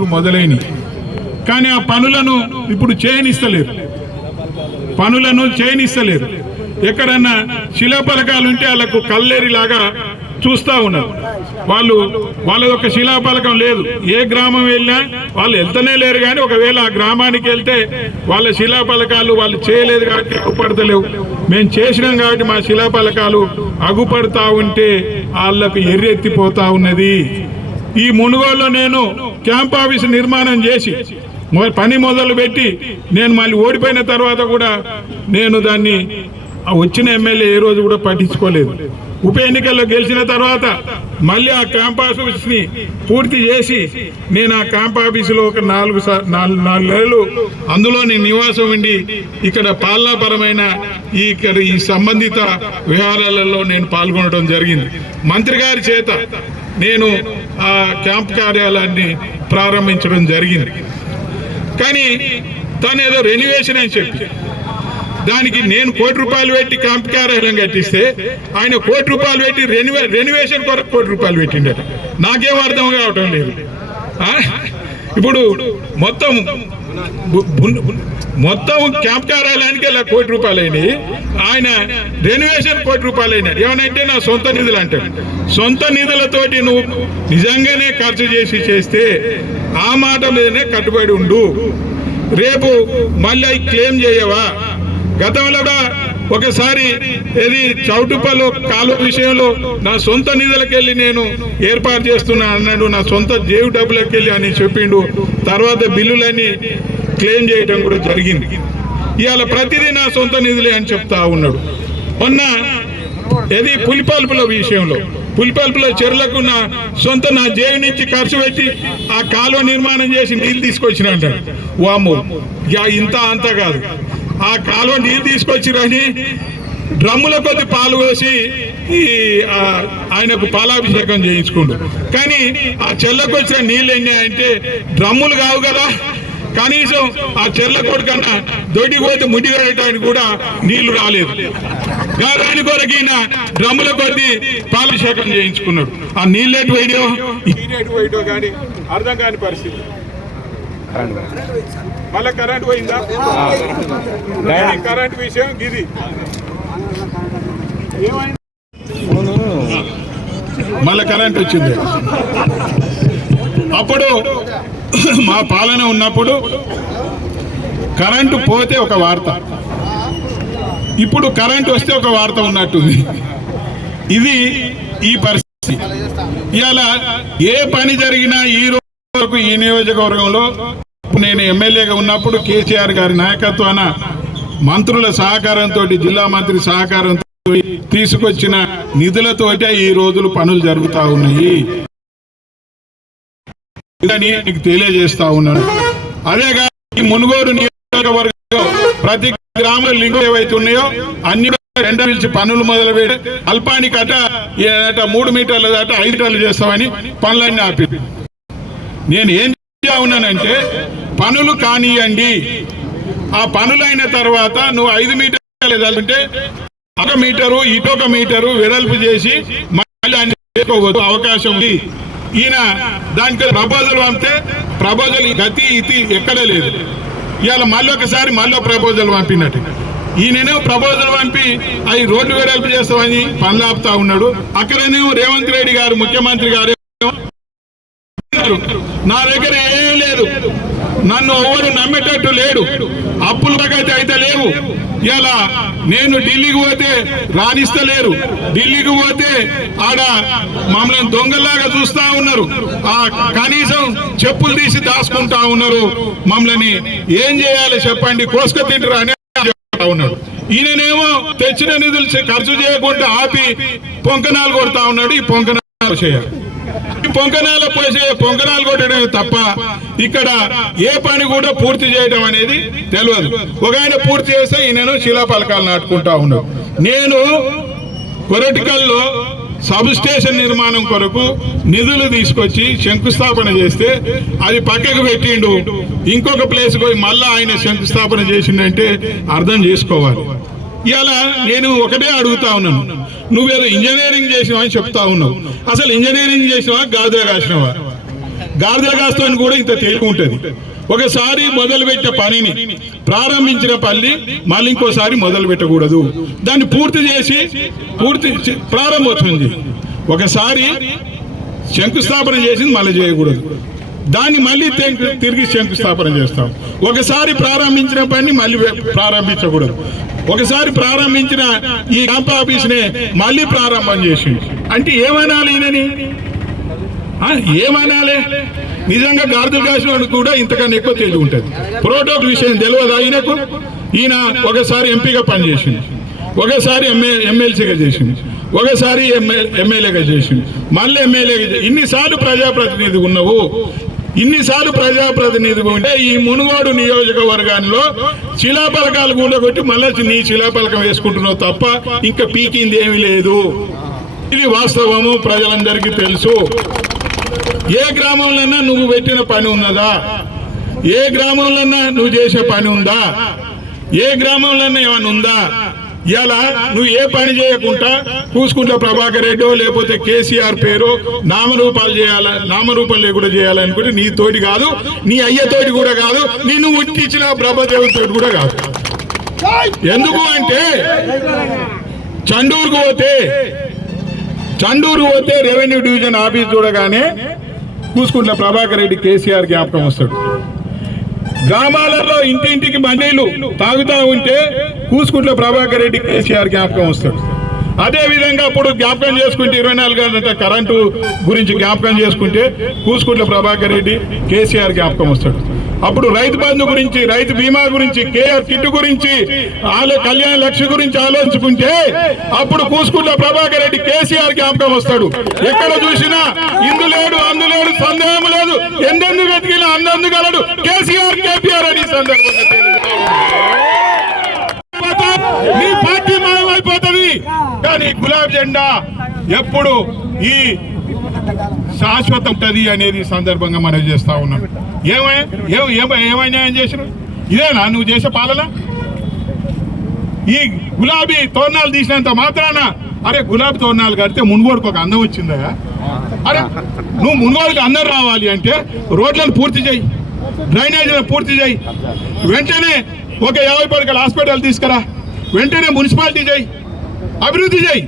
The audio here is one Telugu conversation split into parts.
పనులు మొదలైనవి. కానీ ఆ పనులను ఇప్పుడు చేయనిస్తలేరు. ఎక్కడన్నా శిలాఫలకాలు ఉంటే వాళ్ళకు కల్లేరిలాగా చూస్తూ ఉన్నారు. వాళ్ళ యొక్క శిలాఫలకం లేదు. ఏ గ్రామం వెళ్ళినా వాళ్ళు వెళ్తూనే లేరు. కానీ ఒకవేళ ఆ గ్రామానికి వెళ్తే వాళ్ళ శిలాఫలకాలు వాళ్ళు చేయలేదు కాబట్టి అగుపడతలేవు. మేము చేసినాం కాబట్టి మా శిలాఫలకాలు అగుపడతా ఉంటే వాళ్ళకు ఎర్రెత్తిపోతా ఉన్నది. ఈ మునుగోడులో నేను క్యాంప్ ఆఫీస్ నిర్మాణం చేసి పని మొదలు పెట్టి నేను మళ్ళీ ఓడిపోయిన తర్వాత కూడా నేను దాన్ని వచ్చిన ఎమ్మెల్యే ఏ రోజు కూడా పట్టించుకోలేదు. ఉప ఎన్నికల్లో గెలిచిన తర్వాత మళ్ళీ ఆ క్యాంప్ ఆఫీస్ని పూర్తి చేసి నేను ఆ క్యాంప్ ఆఫీసులో ఒక 4 నెలలు అందులో నేను నివాసం ఉండి ఇక్కడ పాలనాపరమైన ఈ సంబంధిత వ్యవహారాలలో నేను పాల్గొనడం జరిగింది. మంత్రి గారి చేత నేను ఆ క్యాంప్ కార్యాలయాన్ని ప్రారంభించడం జరిగింది. కానీ తను ఏదో రెన్యువేషన్ అని చెప్పి దానికి నేను ₹1 పెట్టి క్యాంప్ కార్యాలయం కట్టిస్తే ఆయన ₹1 పెట్టి రెన్యువేషన్ కొరకు ₹1 పెట్టిండట. నాకేం అర్థం కావటం లేదు. ఇప్పుడు మొత్తం క్యాంప్ కార్యాలయానికి ఇలా ₹1 అయినాయి. ఆయన రెన్యువేషన్ ₹1 అయినాడు. ఏమనంటే నా సొంత నిధులు అంటాడు. సొంత నిధులతోటి నువ్వు నిజంగానే ఖర్చు చేస్తే ఆ మాట మీదనే కట్టుబడి ఉండు. రేపు మళ్ళీ క్లెయిమ్ చేయవా? గతంలో ఒకసారి ఏది చౌటుప్పలో కాలువ విషయంలో నా సొంత నిధులకెళ్ళి నేను ఏర్పాటు చేస్తున్నా అన్నాడు. నా సొంత జేబు డబ్బులకెళ్ళి అని చెప్పిండు. తర్వాత బిల్లులన్నీ క్లెయిమ్ చేయడం కూడా జరిగింది. ఇవాళ ప్రతిదీ నా సొంత నిధులే అని చెప్తా ఉన్నాడు. మొన్న ఏది పులిపల్పుల విషయంలో చెరువులకు నా జేబు నుంచి ఖర్చు పెట్టి ఆ కాలువ నిర్మాణం చేసి నీళ్ళు తీసుకొచ్చిన అంటాడు. వామ్మో, ఇంత అంత కాదు. ఆ కాలువ నీళ్ళు తీసుకొచ్చిరని డ్రమ్ముల కొద్ది పాలు పోసి ఆయనకు పాలాభిషేకం చేయించుకుండు. కానీ ఆ చెర్లకు వచ్చిన నీళ్ళు ఎన్నాయంటే డ్రమ్ములు కావు కదా. కనీసం ఆ చెర్లకోడు కన్నా దొడ్డికి పోతే ముడి కట్టడానికి కూడా నీళ్లు రాలేదు. దాని కొరకు ఈయన డ్రమ్ముల కొద్ది పాలాభిషేకం చేయించుకున్నాడు. ఆ నీళ్ళేటు పోయిడో కానీ అర్థం కాని పరిస్థితి. మళ్ళా కరెంట్ పోయిందా? కరెంట్ విషయం ఇది మళ్ళా కరెంట్ వచ్చింది. అప్పుడు మా పాలన ఉన్నప్పుడు కరెంటు పోతే ఒక వార్త, ఇప్పుడు కరెంటు వస్తే ఒక వార్త ఉన్నట్టుంది. ఇది ఈ పరిస్థితి. ఇవాళ ఏ పని జరిగినా ఈ రోజు ఈ నియోజకవర్గంలో నేను ఎమ్మెల్యేగా ఉన్నప్పుడు కేసీఆర్ గారి నాయకత్వాన మంత్రుల సహకారంతో, జిల్లా మంత్రి సహకారంతో తీసుకొచ్చిన నిధులతోటే ఈ రోజులు పనులు జరుగుతూ ఉన్నాయి. నీకు తెలియజేస్తా ఉన్నాను. అదే కాదు, ఈ మునుగోడు నియోజకవర్గంలో ప్రతి గ్రామంలో లింకులు ఏవైతే ఉన్నాయో అన్ని రెండ పిలిచి పనులు మొదలు పెట్టి అల్పానికి 3 మీటర్ల దాట 5 మీటర్లు చేస్తామని పనులన్నీ ఆపి నేను ఏం చేస్తా ఉన్నానంటే పనులు కానియండి. ఆ పనులైన తర్వాత నువ్వు 5 మీటర్లు అంటే 1 మీటరు ఇటొక మీటరు వెడల్పు చేసి మళ్ళీ ఆయన చేసుకోవచ్చు అవకాశం ఉంది. ఈయన దానికి ప్రపోజల్ పంపితే ప్రపోజల్ గతి ఇతి ఎక్కడే లేదు. ఇవాళ మళ్ళీ ప్రపోజల్ పంపినట్టు ఈయననే ప్రపోజల్ పంపి అవి రోడ్డు వెడల్పు చేస్తామని పనులు ఆపుతా ఉన్నాడు. అక్కడనేమో రేవంత్ రెడ్డి గారు ముఖ్యమంత్రి గారు నా దగ్గర ఏం లేదు, నన్ను ఎవరు నమ్మేటట్టు లేడు, అప్పులు అయితే లేవు. ఇలా నేను ఢిల్లీకి పోతే రాణిస్తలేరు, ఢిల్లీకి పోతే ఆడ మమ్మల్ని దొంగలాగా చూస్తా ఉన్నారు, కనీసం చెప్పులు తీసి దాచుకుంటా ఉన్నారు. మమ్మల్ని ఏం చేయాలి చెప్పండి, కోసుక తింటారు అని చెప్తా ఉన్నాడు. ఈయననేమో తెచ్చిన నిధులు ఖర్చు చేయకుండా ఆపి పొంకనాలు కొడతా ఉన్నాడు. ఈ పొంకనాలు చేయాలి, పొంకనాలు కొట్టడం తప్ప ఇక్కడ ఏ పని కూడా పూర్తి చేయడం అనేది తెలియదు. ఒక ఆయన పూర్తి చేస్తే ఈయన శిలాఫలకాలు నాటుకుంటా ఉన్నాడు. నేను కొరటికల్లో సబ్ స్టేషన్ నిర్మాణం కొరకు నిధులు తీసుకొచ్చి శంకుస్థాపన చేస్తే అది పక్కకు పెట్టిండు, ఇంకొక ప్లేస్ పోయి మళ్ళా ఆయన శంకుస్థాపన చేసిండంటే అర్థం చేసుకోవాలి. ఇలా నేను ఒకటే అడుగుతా ఉన్నాను, నువ్వేదో ఇంజనీరింగ్ చేసినావా అని చెప్తా ఉన్నావు. అసలు ఇంజనీరింగ్ చేసినావా, గాజులు కాసినావా? గాడిదల కాస్తోని కూడా ఇంత తేలిక ఉంటుంది. ఒకసారి మొదలుపెట్టే పనిని ప్రారంభించిన పని మళ్ళీ ఇంకోసారి మొదలు పెట్టకూడదు. దాన్ని పూర్తి ప్రారంభోత్సవం. ఒకసారి శంకుస్థాపన చేసింది మళ్ళీ చేయకూడదు. దాన్ని మళ్ళీ తిరిగి శంకుస్థాపన చేస్తాం. ఒకసారి ప్రారంభించిన పని మళ్ళీ ప్రారంభించకూడదు. ఒకసారి ప్రారంభించిన ఈ క్యాంప్ ఆఫీస్నే మళ్ళీ ప్రారంభం చేసింది అంటే ఏమనాలి? ఈయనని ఏమనాలి? నిజంగా గాడిదలు కాసిన కూడా ఇంతకన్నా ఎక్కువ తెలివి ఉంటుంది. ప్రోటోకాల్ విషయం తెలియదు ఆయనకు. ఈయన ఒకసారి ఎంపీగా పనిచేసింది, ఒకసారి ఎమ్మెల్సీగా చేసింది, ఒకసారి ఎమ్మెల్యేగా చేసింది, మళ్ళీ ఎమ్మెల్యేగా. ఇన్నిసార్లు ప్రజాప్రతినిధి ఉన్నావు, ఇన్నిసార్లు ప్రజాప్రతినిధి ఉంటే ఈ మునుగోడు నియోజకవర్గాల్లో శిలాపలకాలు కూడగొట్టి మళ్ళీ నీ శిలాపలకం వేసుకుంటున్నావు తప్ప ఇంకా పీకింది ఏమీ లేదు. ఇది వాస్తవము, ప్రజలందరికీ తెలుసు. ఏ గ్రామంలోనా నువ్వు పెట్టిన పని ఉన్నదా? ఏ గ్రామంలోనా నువ్వు చేసే పని ఉందా? ఏ గ్రామంలోనా ఏమైనా ఉందా? ఇలా నువ్వు ఏ పని చేయకుండా కూసుకుంటా ప్రభాకర్ రెడ్డో లేకపోతే కేసీఆర్ పేరు నామరూపాలు లేకుండా చేయాలనుకుంటే నీ తోటి కాదు, నీ అయ్యతోటి కూడా కాదు, నిన్ను ఉట్టించిన బ్రహ్మదేవుడితో కూడా కాదు. ఎందుకు అంటే చండూరుకు పోతే రెవెన్యూ డివిజన్ ఆఫీస్ చూడగానే కూసుకుంట్ల ప్రభాకర్ రెడ్డి కేసీఆర్ జ్ఞాపకం వస్తాడు. గ్రామాలలో ఇంటింటికి మండీలు తాగుతా ఉంటే కూసుకుంట్ల ప్రభాకర్ రెడ్డి కేసీఆర్ జ్ఞాపకం వస్తాడు. అదే విధంగా అప్పుడు జ్ఞాపకం చేసుకుంటే 24 గంటల కరెంటు గురించి జ్ఞాపకం చేసుకుంటే కూసుకుంట్ల ప్రభాకర్ రెడ్డి కేసీఆర్ జ్ఞాపకం వస్తాడు. అప్పుడు రైతు బంధు గురించి, రైతు బీమా గురించి, కేఆర్ కిట్ గురించి, కళ్యాణ లక్ష్మి గురించి ఆలోచించుకుంటే అప్పుడు కూసుకుంట్ల ప్రభాకర్ రెడ్డి కేసీఆర్ జ్ఞాపకం వస్తాడు. ఎక్కడ చూసినా ఇందులేడు అందులేడు సందేహం లేదు, ఎందెందు వెతికినా అందందు గలడు కేసీఆర్ కేపీఆర్ అని సందర్భంగా నీ పార్టీ మాయమైపోతుంది. కానీ గులాబీ జెండా ఎప్పుడు ఈ శాశ్వతం ఉంటది అనేది సందర్భంగా మనం చేస్తా ఉన్నాం. ఏమైనా చేసిన ఇదేనా నువ్వు చేసే పాలన? ఈ గులాబీ తోరణాలు తీసినంత మాత్రాన అరే గులాబీ తోరణాలు కడితే మున్గోడుకు ఒక అందం వచ్చిందా? అరే నువ్వు మున్గోడుకు అందం రావాలి అంటే రోడ్లను పూర్తి చేయి, డ్రైనేజీలను పూర్తి చేయి, వెంటనే ఒక 50 పడకల హాస్పిటల్ తీసుకురా, వెంటనే మున్సిపాలిటీ చేయి, అభివృద్ధి చేయి.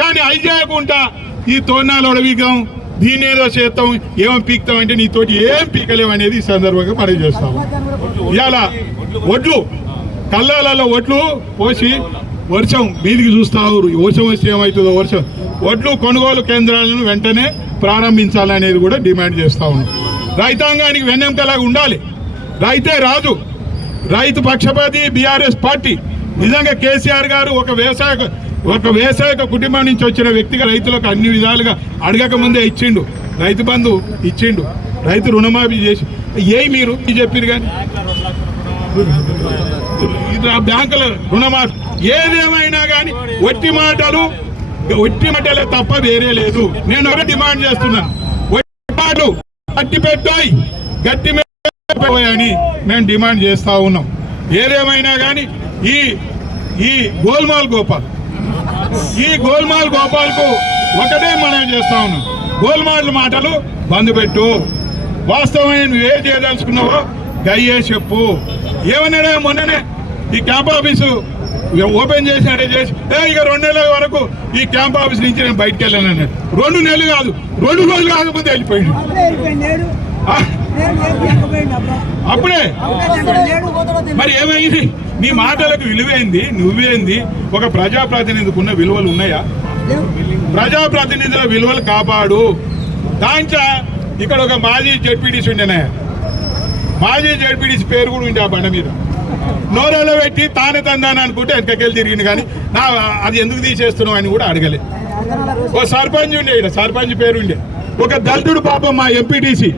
కానీ అవి చేయకుండా ఈ తోరణాలు అడవిగాం, దీన్ని ఏదో చేస్తాం, ఏమో పీకుతాం అంటే నీతోటి ఏం పీకలేం అనేది ఈ సందర్భంగా మనం చేస్తాము. ఇవాళ ఒడ్లు కళ్ళాలలో ఒడ్లు పోసి వర్షం మీదికి చూస్తావు, వర్షం వస్తే ఏమవుతుందో ఒడ్లు కొనుగోలు కేంద్రాలను వెంటనే ప్రారంభించాలనేది కూడా డిమాండ్ చేస్తా ఉన్నాం. రైతాంగానికి వెన్నెంకలాగా ఉండాలి. రైతే రాజు, రైతు పక్షపాతి బీఆర్ఎస్ పార్టీ. నిజంగా కేసీఆర్ గారు ఒక వ్యవసాయ కుటుంబం నుంచి వచ్చిన వ్యక్తిగా రైతులకు అన్ని విధాలుగా అడగక ముందే ఇచ్చిండు. రైతు బంధు ఇచ్చిండు, రైతు రుణమాఫీ చేసి మీరు చెప్పారు. కానీ బ్యాంకుల రుణమాఫీ ఏదేమైనా కానీ ఒట్టి మాటలే తప్ప వేరే లేదు. నేను ఒక డిమాండ్ చేస్తున్నాను, గట్టి పెట్టాయి గట్టి అని మేము డిమాండ్ చేస్తా ఉన్నాం. ఏదేమైనా కానీ ఈ గోల్మాల్ గోపాల్కు ఒకటే మనం చేస్తా ఉన్నాం, గోల్మాల్ మాటలు బంద్ పెట్టు. వాస్తవమైన నువ్వే చేయదలుచుకున్నావో గయ్యే చెప్పు. ఏమన్నాడే మొన్ననే ఈ క్యాంప్ ఆఫీసు ఓపెన్ చేసినట్టే చేసి ఇక 2 నెలల వరకు ఈ క్యాంప్ ఆఫీస్ నుంచి నేను బయటకు వెళ్ళాను అన్నాడు. 2 నెలలు కాదు, 2 రోజులు కాకపోతే వెళ్ళిపోయింది. అప్పుడే మరి ఏమైంది? నీ మాటలకు విలువైంది, నువ్వేంది? ఒక ప్రజాప్రతినిధికి ఉన్న విలువలు ఉన్నాయా? ప్రజాప్రతినిధుల విలువలు కాపాడు. దాంట్లో ఇక్కడ ఒక మాజీ జెడ్పీటీసీ ఉండేనా, మాజీ జెడ్పీటీసీ పేరు కూడా ఉండే ఆ బండ మీద. నోరెలో పెట్టి తానే తందాను అనుకుంటే వెనకకెళ్ళి తిరిగింది. కానీ అది ఎందుకు తీసేస్తున్నావు అని కూడా అడగలే. ఓ సర్పంచ్ ఉండే, ఇక్కడ సర్పంచ్ పేరు ఉండే. ఒక దళితుడు పాపం మా ఎంపీటీసీ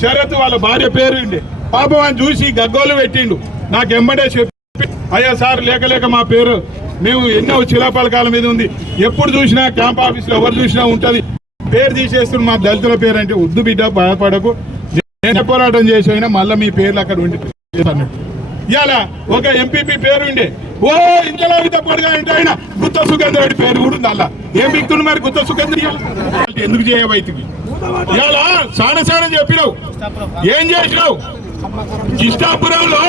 శరత్ వాళ్ళ భార్య పేరు ఉండే. పాపం అని చూసి గగ్గోలు పెట్టిండు. నాకు ఎంబడే చెప్పి అయ్యా సార్ లేక మా పేరు మేము ఎన్నో శిలాపలకాల మీద ఉంది, ఎప్పుడు చూసినా క్యాంప్ ఆఫీస్లో ఎవరు చూసినా ఉంటుంది, పేరు తీసేస్తున్న మా దళితుల పేరు అంటే వద్దు బిడ్డ భయపడకు, నేను పోరాటం చేసైనా మళ్ళీ మీ పేర్లు అక్కడ ఉండి అన్నట్టు. ఇవాళ ఒక ఎంపీపీ పేరు ఉండే, ఓ ఇంతలో తప్పడుగా అంటే ఆయన గుత్త సుఖేంద్ర రెడ్డి పేరు కూడా ఉంది. అలా ఏం బిక్తుంది మరి గుత్త సుఖేంద్ర ఎందుకు చేయబైతికి? ఇలా సానసాన చెప్పినావు, ఏం చేసినావు? ఇష్టాపురంలో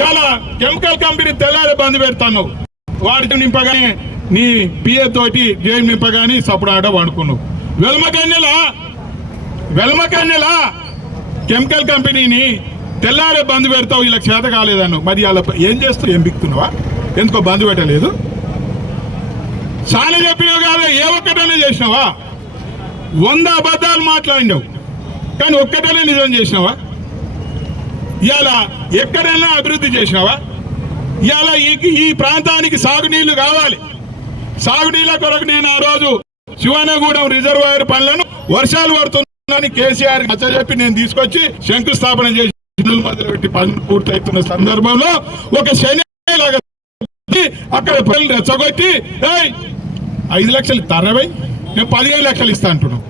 ఇలా కెమికల్ కంపెనీ తెల్లారి బంద్ పెడతాను, వాడితో నింపగానే నీ పిఏ తోటి జైలు నింపగానే సప్పుడు ఆడ వాడుకున్నావు. వెలమకన్నెలా కెమికల్ కంపెనీని తెల్లారే బంద్ పెడతావు, ఇలా చేత కాలేదన్నావు. మరి అలా ఏం చేస్తావు? ఏం బిక్తున్నావా? ఎందుకో బంద్ పెట్టలేదు? చాలా చెప్పినావు కాదు, ఏ ఒక్కటనే చేసినావా? 100 అబద్ధాలు మాట్లాడినావు కానీ ఒక్కటనే నిజం చేసినావా? ఇవాళ ఎక్కడైనా అభివృద్ధి చేసినావా? ఇవాళ ఈ ప్రాంతానికి సాగునీళ్లు కావాలి. సాగునీళ్ళ కొరకు నేను ఆ రోజు శివానగూడెం రిజర్వాయర్ పనులను వర్షాలు పడుతుందని కేసీఆర్ చెప్పి నేను తీసుకొచ్చి శంకుస్థాపన చేసి మొదలుపెట్టి పనులు పూర్తవుతున్న సందర్భంలో ఒక శని అక్కడ పనులు రెచ్చగొట్టి 5 లక్షలు ఇస్తారా, నేను 15 లక్షలు ఇస్తా అంటున్నావు.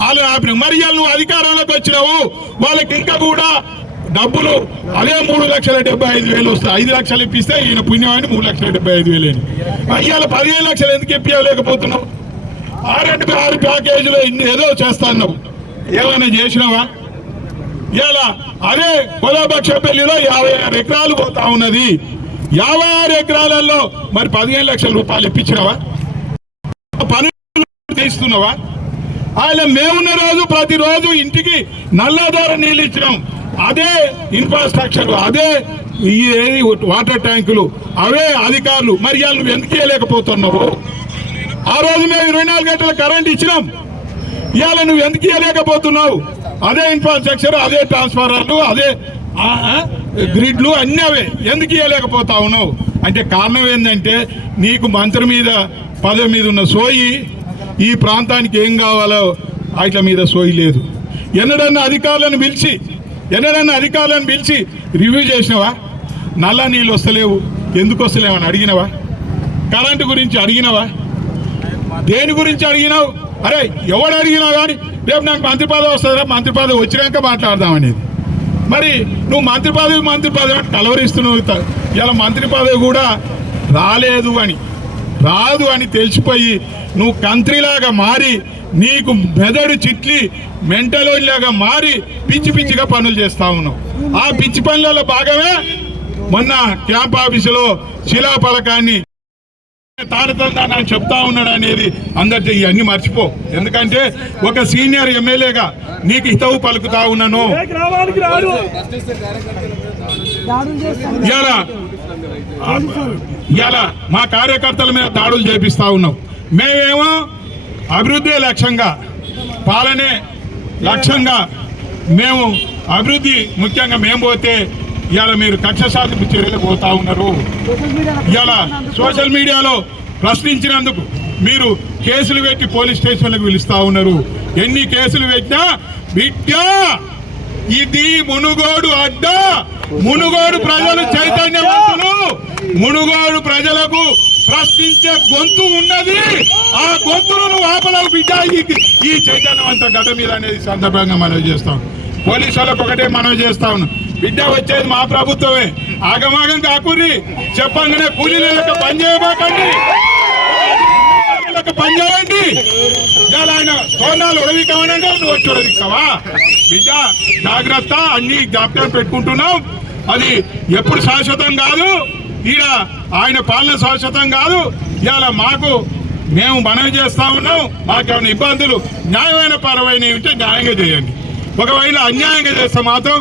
వాళ్ళు ఆపిన మరి నువ్వు అధికారంలోకి వచ్చినావు, వాళ్ళకి ఇంకా కూడా డబ్బులు అదే 3,75,000 వస్తాయి. 5 లక్షలు ఇప్పిస్తే ఈయన పుణ్యమని 3,75,000 అయ్యాల 15 లక్షలు ఎందుకు ఇప్పించలేకపోతున్నావు? 6 ప్యాకేజీలో ఇన్ని ఏదో చేస్తాన్నావు, ఏమైనా చేసినావా? ఇలా అదే కొలబక్షపల్లిలో 56 ఎకరాలు పోతా ఉన్నది. 56 ఎకరాలలో మరి 15 లక్షల రూపాయలు ఇప్పించినావా? పనులు తీస్తున్నావా? ఆయన మేమున్న రోజు ప్రతిరోజు ఇంటికి నల్లధర నీళ్ళు ఇచ్చినాం. అదే ఇన్ఫ్రాస్ట్రక్చర్, అదే ఈ వాటర్ ట్యాంకులు, అవే అధికారులు. మరి ఇవాళ నువ్వు ఎందుకు ఇవ్వలేకపోతున్నావు? ఆ రోజు మేము 24 గంటల కరెంట్ ఇచ్చినాం, ఇవాళ నువ్వు ఎందుకు ఇవ్వలేకపోతున్నావు? అదే ఇన్ఫ్రాస్ట్రక్చర్, అదే ట్రాన్స్ఫార్మర్లు, అదే గ్రిడ్లు అన్నీ అవే, ఎందుకు ఇవ్వలేకపోతా ఉన్నావు? అంటే కారణం ఏంటంటే నీకు మంత్రి మీద పదవి మీద ఉన్న సోయి, ఈ ప్రాంతానికి ఏం కావాలో వాటి మీద సోయి లేదు. ఎన్నడన్నా అధికారులను పిలిచి రివ్యూ చేసినావా? నల్ల నీళ్ళు వస్తలేవు, ఎందుకు వస్తలేవు అని అడిగినవా? కరెంటు గురించి అడిగినవా? దేని గురించి అడిగినావు? అరే ఎవడు అడిగినా కానీ రేపు నాకు మంత్రి పదవి వస్తుందా, మంత్రి పదవి వచ్చినాక మాట్లాడదామనేది. మరి నువ్వు మంత్రి పదవి అని కలవరిస్తున్నావు. ఇలా మంత్రి పదవి కూడా రాదు అని తెలిసిపోయి నువ్వు కంత్రిలాగా మారి, నీకు మెదడు చిట్లి మెంటలోలాగా మారి పిచ్చిగా పనులు చేస్తా ఉన్నావు. ఆ పిచ్చి పనులలో భాగమే మొన్న క్యాంప్ ఆఫీసులో శిలాఫలకాన్ని తారతందాన్ని చెప్తా ఉన్నాడు అనేది అందరికీ. ఇవన్నీ మర్చిపో, ఎందుకంటే ఒక సీనియర్ ఎమ్మెల్యేగా నీకు హితవు పలుకుతా ఉన్నాను. ఇలా మా కార్యకర్తల మీద దాడులు చేపిస్తా ఉన్నాం. మేమేమో అభివృద్ధి లక్ష్యంగా, పాలనే లక్ష్యంగా, మేము అభివృద్ధి ముఖ్యంగా మేము పోతే ఇవాళ మీరు కక్ష సాధింపు చర్యలు పోతా ఉన్నారు. ఇవాళ సోషల్ మీడియాలో ప్రశ్నించినందుకు మీరు కేసులు పెట్టి పోలీస్ స్టేషన్లకు పిలుస్తా ఉన్నారు. ఎన్ని కేసులు పెట్టినా బిడ్డ ఇది మునుగోడు అడ్డ, మునుగోడు ప్రజలు చైతన్యవంతులు, మునుగోడు ప్రజలకు ప్రశ్నించే గొంతు ఉన్నది. ఆ గొంతును నువ్వు ఆపలేవు బిడ్డ. ఈ చైతన్యవంత గడ్డ మీద అనేది సందర్భంగా మనవి చేస్తాం. పోలీసు వాళ్ళకు ఒకటే మనవి చేస్తా ఉన్నాం, బిడ్డ వచ్చేది మా ప్రభుత్వమే, ఆగమాగం కాకుర్రి, చెప్పంగానే కూలీలకు పని చేయబాకండి, పని చేయండి. ఆయన తోరణాలు ఉడవికమనంగా నువ్వు వచ్చి ఉడవిస్తావా? బిడ్డ జాగ్రత్త, అన్ని జ్ఞాపకం పెట్టుకుంటున్నాం. అది ఎప్పుడు శాశ్వతం కాదు, ఈడ ఆయన పాలన శాశ్వతం కాదు. ఇవాళ మేము మనవి చేస్తా ఉన్నాం, మాకేమైనా ఇబ్బందులు న్యాయమైన పరమైనవి ఉంటే న్యాయంగా చేయండి. ఒకవేళ అన్యాయంగా చేస్తే మాత్రం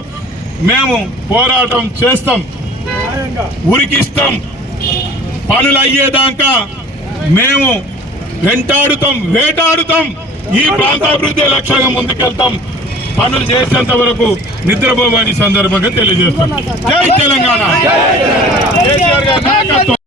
మేము పోరాటం చేస్తాం, ఉరికిస్తాం. పనులు అయ్యేదాకా మేము వెంటాడుతాం, వేటాడుతాం. ఈ ప్రాంతాభివృద్ధి లక్ష్యంగా ముందుకెళ్తాం. పనులు చేసేంత వరకు నిద్రపోవని సందర్భంగా తెలియజేస్తాం. జై తెలంగాణ. కేసీఆర్ గారి నాయకత్వం.